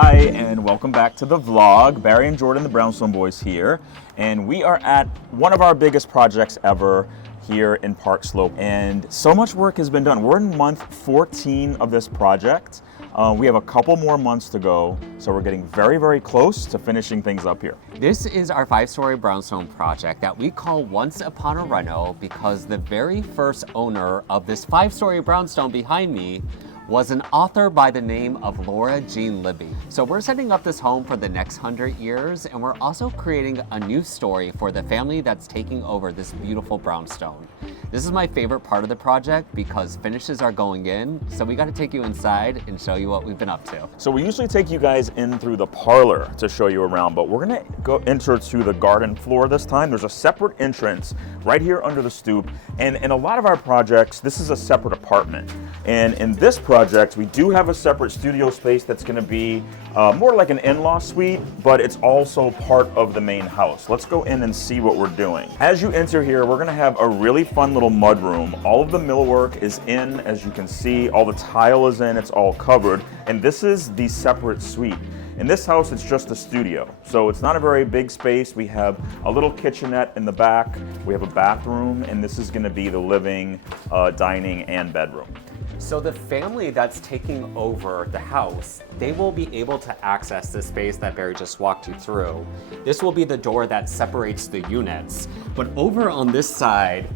Hi, and welcome back to the vlog. Barry and Jordan, the Brownstone boys here, and we are at one of our biggest projects ever here in Park Slope, and so much work has been done. We're in month 14 of this project. We have a couple more months to go, so we're getting very, very close to finishing things up here. This is our 5-story brownstone project that we call Once Upon a Reno because the very first owner of this 5-story brownstone behind me was an author by the name of Laura Jean Libby. So we're setting up this home for the next 100 years, and we're also creating a new story for the family that's taking over this beautiful brownstone. This is my favorite part of the project because finishes are going in, so we gotta take you inside and show you what we've been up to. So we usually take you guys in through the parlor to show you around, but we're gonna go enter to the garden floor this time. There's a separate entrance right here under the stoop, and in a lot of our projects, this is a separate apartment. And in this project, we do have a separate studio space that's gonna be more like an in-law suite, but it's also part of the main house. Let's go in and see what we're doing. As you enter here, we're gonna have a really fun little mud room. All of the millwork is in, as you can see, all the tile is in, it's all covered, and this is the separate suite. In this house, it's just a studio, so it's not a very big space. We have a little kitchenette in the back, we have a bathroom, and this is gonna be the living, dining, and bedroom. So the family that's taking over the house, they will be able to access the space that Barry just walked you through. This will be the door that separates the units, but over on this side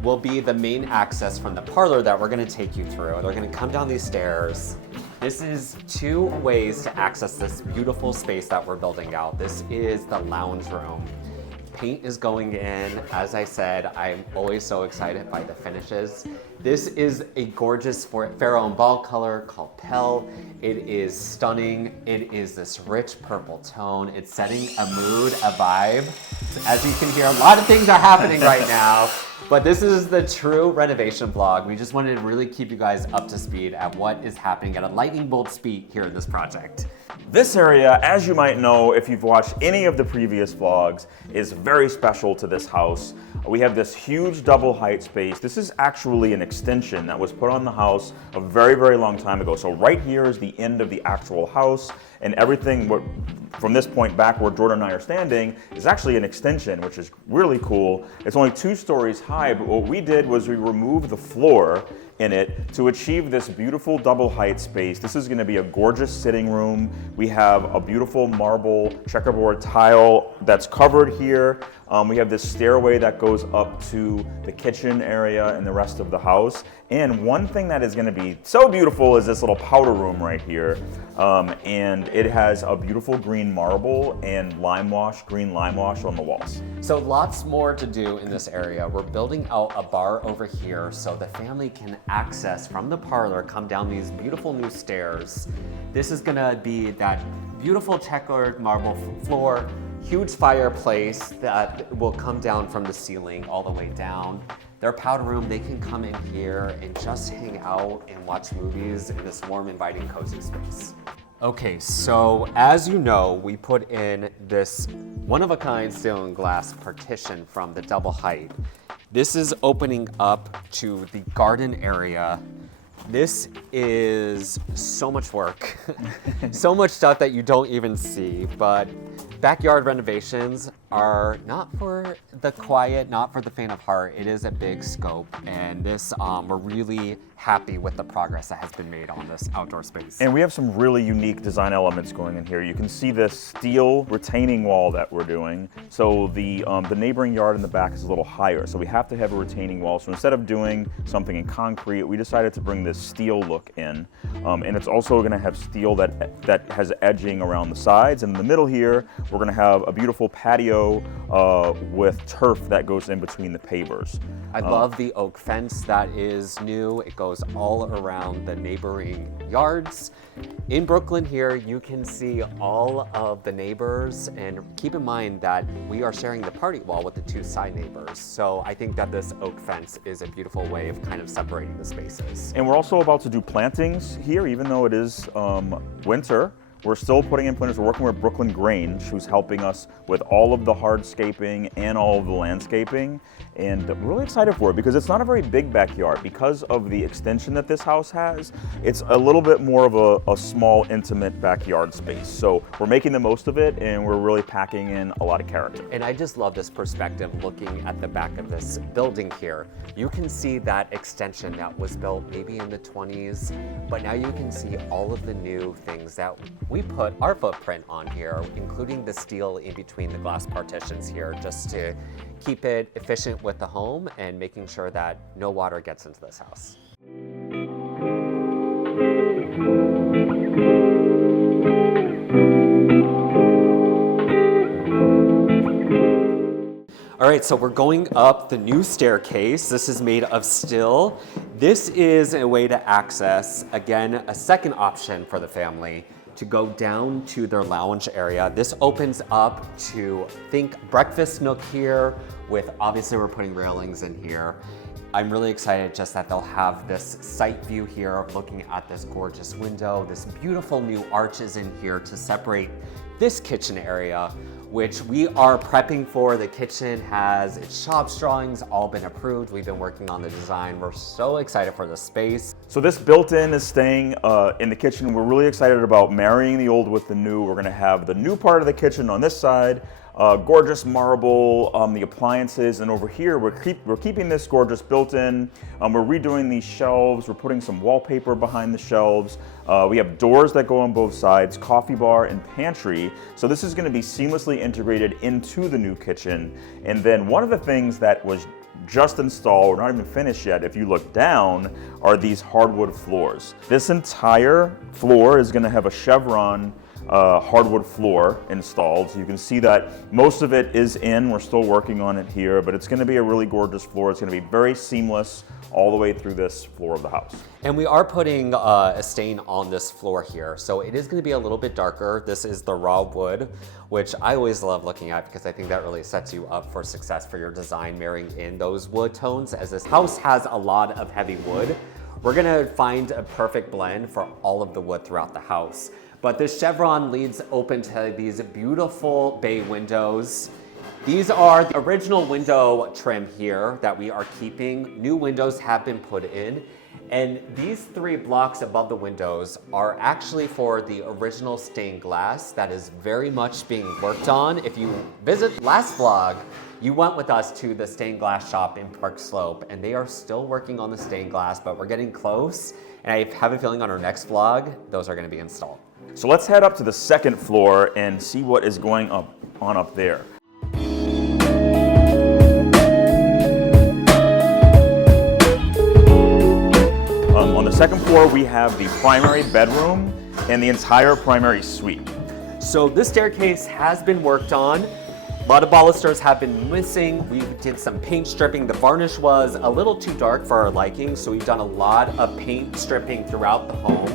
will be the main access from the parlor that we're gonna take you through. They're gonna come down these stairs. This is 2 ways to access this beautiful space that we're building out. This is the lounge room. Paint is going in. As I said, I'm always so excited by the finishes. This is a gorgeous Pharaoh and Ball color called Pell. It is stunning. It is this rich purple tone. It's setting a mood, a vibe. As you can hear, a lot of things are happening right now. But this is the true renovation vlog. We just wanted to really keep you guys up to speed at what is happening at a lightning bolt speed here in this project. This area, as you might know if you've watched any of the previous vlogs, is very special to this house. We have this huge double height space. This is actually an extension that was put on the house a very, very long time ago. So right here is the end of the actual house, and everything from this point back where Jordan and I are standing is actually an extension, which is really cool. It's only 2 stories high, but what we did was we removed the floor in it to achieve this beautiful double height space. This is gonna be a gorgeous sitting room. We have a beautiful marble checkerboard tile that's covered here. We have this stairway that goes up to the kitchen area and the rest of the house. And one thing that is gonna be so beautiful is this little powder room right here. And it has a beautiful green marble and green lime wash on the walls. So lots more to do in this area. We're building out a bar over here so the family can access from the parlor, come down these beautiful new stairs. This is gonna be that beautiful checkered marble floor, huge fireplace that will come down from the ceiling all the way down. Their powder room, they can come in here and just hang out and watch movies in this warm, inviting, cozy space. Okay, so as you know, we put in this one-of-a-kind stained glass partition from the double height. This is opening up to the garden area. This is so much work, so much stuff that you don't even see, but backyard renovations are not for the quiet, not for the faint of heart. It is a big scope, and this we're really happy with the progress that has been made on this outdoor space. And we have some really unique design elements going in here. You can see this steel retaining wall that we're doing. So the neighboring yard in the back is a little higher, so we have to have a retaining wall. So instead of doing something in concrete, we decided to bring this steel look in. And it's also gonna have steel that has edging around the sides. And in the middle here, we're gonna have a beautiful patio with turf that goes in between the pavers. I love the oak fence that is new. It goes all around the neighboring yards. In Brooklyn here, you can see all of the neighbors, and keep in mind that we are sharing the party wall with the 2 side neighbors. So I think that this oak fence is a beautiful way of kind of separating the spaces. And we're also about to do plantings here, even though it is winter. We're still putting in planters. We're working with Brooklyn Grange, who's helping us with all of the hardscaping and all of the landscaping. And we're really excited for it because it's not a very big backyard. Because of the extension that this house has, it's a little bit more of a small, intimate backyard space. So we're making the most of it, and we're really packing in a lot of character. And I just love this perspective looking at the back of this building here. You can see that extension that was built maybe in the 20s, but now you can see all of the new things that we put our footprint on here, including the steel in between the glass partitions here, just to keep it efficient with the home and making sure that no water gets into this house. All right, so we're going up the new staircase. This is made of steel. This is a way to access, again, a second option for the family to go down to their lounge area. This opens up to, think breakfast nook here with, obviously we're putting railings in here. I'm really excited just that they'll have this sight view here of looking at this gorgeous window, this beautiful new arches in here to separate this kitchen area, which we are prepping for. The kitchen has its shops drawings all been approved. We've been working on the design. We're so excited for the space. So this built-in is staying in the kitchen. We're really excited about marrying the old with the new. We're gonna have the new part of the kitchen on this side, gorgeous marble, the appliances, and over here we're keeping this gorgeous built-in. We're redoing these shelves. We're putting some wallpaper behind the shelves. We have doors that go on both sides, coffee bar and pantry. So this is going to be seamlessly integrated into the new kitchen. And then one of the things that was just installed, not even finished yet, if you look down, are these hardwood floors. This entire floor is going to have a chevron hardwood floor installed. So you can see that most of it is in. We're still working on it here, but it's going to be a really gorgeous floor. It's going to be very seamless all the way through this floor of the house. And we are putting a stain on this floor here. So it is going to be a little bit darker. This is the raw wood, which I always love looking at because I think that really sets you up for success for your design, marrying in those wood tones. As this house has a lot of heavy wood, we're going to find a perfect blend for all of the wood throughout the house. But this chevron leads open to these beautiful bay windows. These are the original window trim here that we are keeping. New windows have been put in. And these 3 blocks above the windows are actually for the original stained glass that is very much being worked on. If you visit last vlog, you went with us to the stained glass shop in Park Slope, and they are still working on the stained glass, but we're getting close. And I have a feeling on our next vlog, those are gonna be installed. So let's head up to the second floor and see what is going on up there. On the second floor, we have the primary bedroom and the entire primary suite. So this staircase has been worked on. A lot of balusters have been missing. We did some paint stripping. The varnish was a little too dark for our liking, so we've done a lot of paint stripping throughout the home.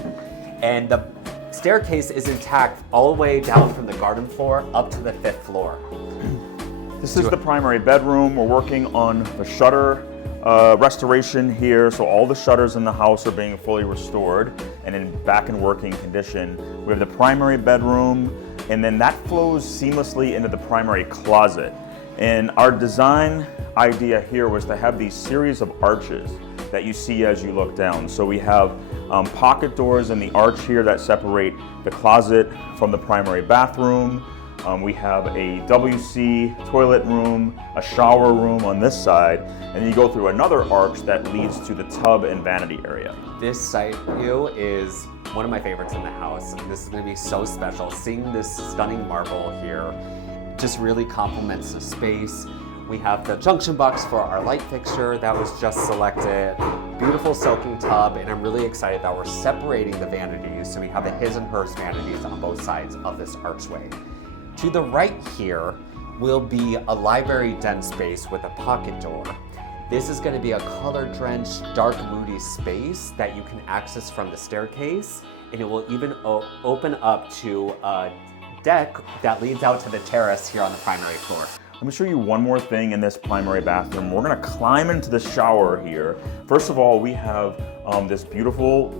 And the staircase is intact all the way down from the garden floor up to the 5th floor. This is the primary bedroom. We're working on the shutter restoration here, so all the shutters in the house are being fully restored and back in working condition. We have the primary bedroom, and then that flows seamlessly into the primary closet. And our design idea here was to have these series of arches that you see as you look down. So we have pocket doors in the arch here that separate the closet from the primary bathroom. We have a WC toilet room, a shower room on this side, and you go through another arch that leads to the tub and vanity area. This side view is one of my favorites in the house. This is gonna be so special. Seeing this stunning marble here just really complements the space. We have the junction box for our light fixture that was just selected. Beautiful soaking tub, and I'm really excited that we're separating the vanities. So we have the his and hers vanities on both sides of this archway. To the right here will be a library den space with a pocket door. This is going to be a color-drenched, dark, moody space that you can access from the staircase, and it will even open up to a deck that leads out to the terrace here on the primary floor. Let me show you one more thing in this primary bathroom. We're gonna climb into the shower here. First of all, we have this beautiful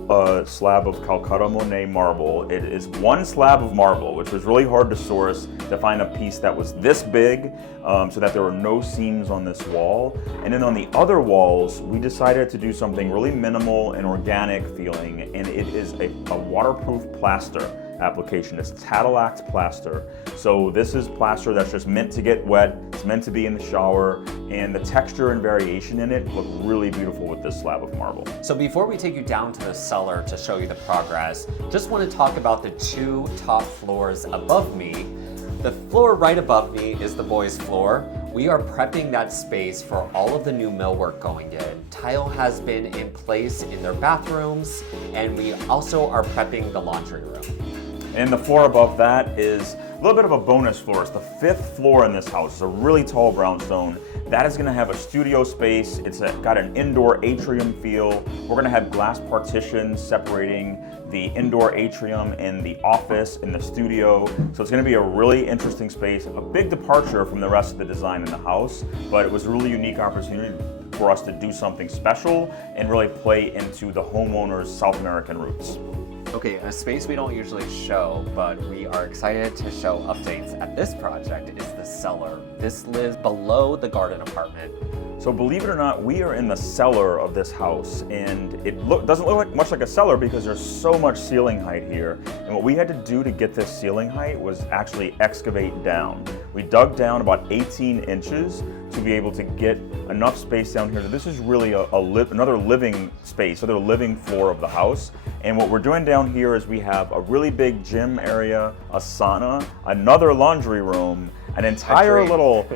slab of Calcutta Monet marble. It is one slab of marble, which was really hard to source, to find a piece that was this big, so that there were no seams on this wall. And then on the other walls, we decided to do something really minimal and organic feeling, and it is a waterproof plaster application. It's Tadillac plaster. So this is plaster that's just meant to get wet. It's meant to be in the shower, and the texture and variation in it look really beautiful with this slab of marble. So before we take you down to the cellar to show you the progress, just want to talk about the 2 top floors above me. The floor right above me is the boys' floor. We are prepping that space for all of the new millwork going in. Tile has been in place in their bathrooms, and we also are prepping the laundry room. And the floor above that is a little bit of a bonus floor. It's the 5th floor in this house. It's a really tall brownstone. That is gonna have a studio space. It's got an indoor atrium feel. We're gonna have glass partitions separating the indoor atrium and the office and the studio. So it's gonna be a really interesting space, a big departure from the rest of the design in the house, but it was a really unique opportunity for us to do something special and really play into the homeowner's South American roots. Okay, a space we don't usually show, but we are excited to show updates at this project is the cellar. This lives below the garden apartment. So believe it or not, we are in the cellar of this house, and it doesn't look much like a cellar because there's so much ceiling height here. And what we had to do to get this ceiling height was actually excavate down. We dug down about 18 inches to be able to get enough space down here. So this is really another living space, another living floor of the house. And what we're doing down here is we have a really big gym area, a sauna, another laundry room, an entire little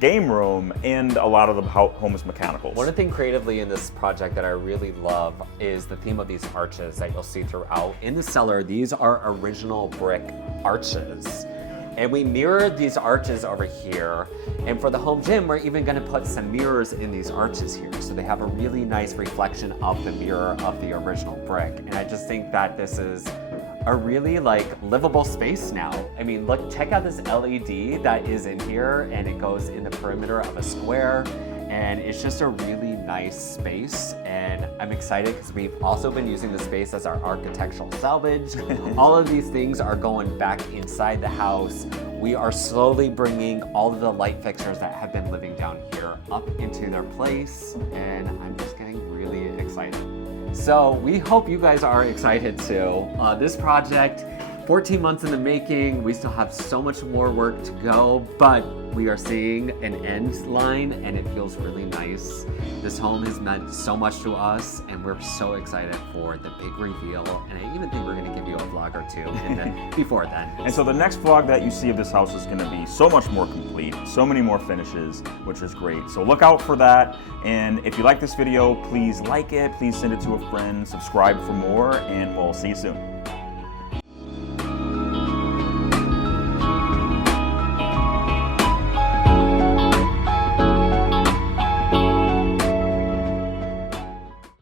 game room, and a lot of the home's mechanicals. One thing creatively in this project that I really love is the theme of these arches that you'll see throughout. In the cellar, these are original brick arches. And we mirrored these arches over here. And for the home gym, we're even gonna put some mirrors in these arches here. So they have a really nice reflection of the mirror of the original brick. And I just think that this is a really livable space now. I mean, look, check out this LED that is in here, and it goes in the perimeter of a square. And it's just a really nice space, and I'm excited because we've also been using the space as our architectural salvage. All of these things are going back inside the house. We are slowly bringing all of the light fixtures that have been living down here up into their place, and I'm just getting really excited. So we hope you guys are excited too. This project, 14 months in the making, we still have so much more work to go, but we are seeing an end line and it feels really nice. This home has meant so much to us, and we're so excited for the big reveal. And I even think we're gonna give you a vlog or two before then. And so the next vlog that you see of this house is gonna be so much more complete, so many more finishes, which is great. So look out for that. And if you like this video, please like it, please send it to a friend, subscribe for more, and we'll see you soon.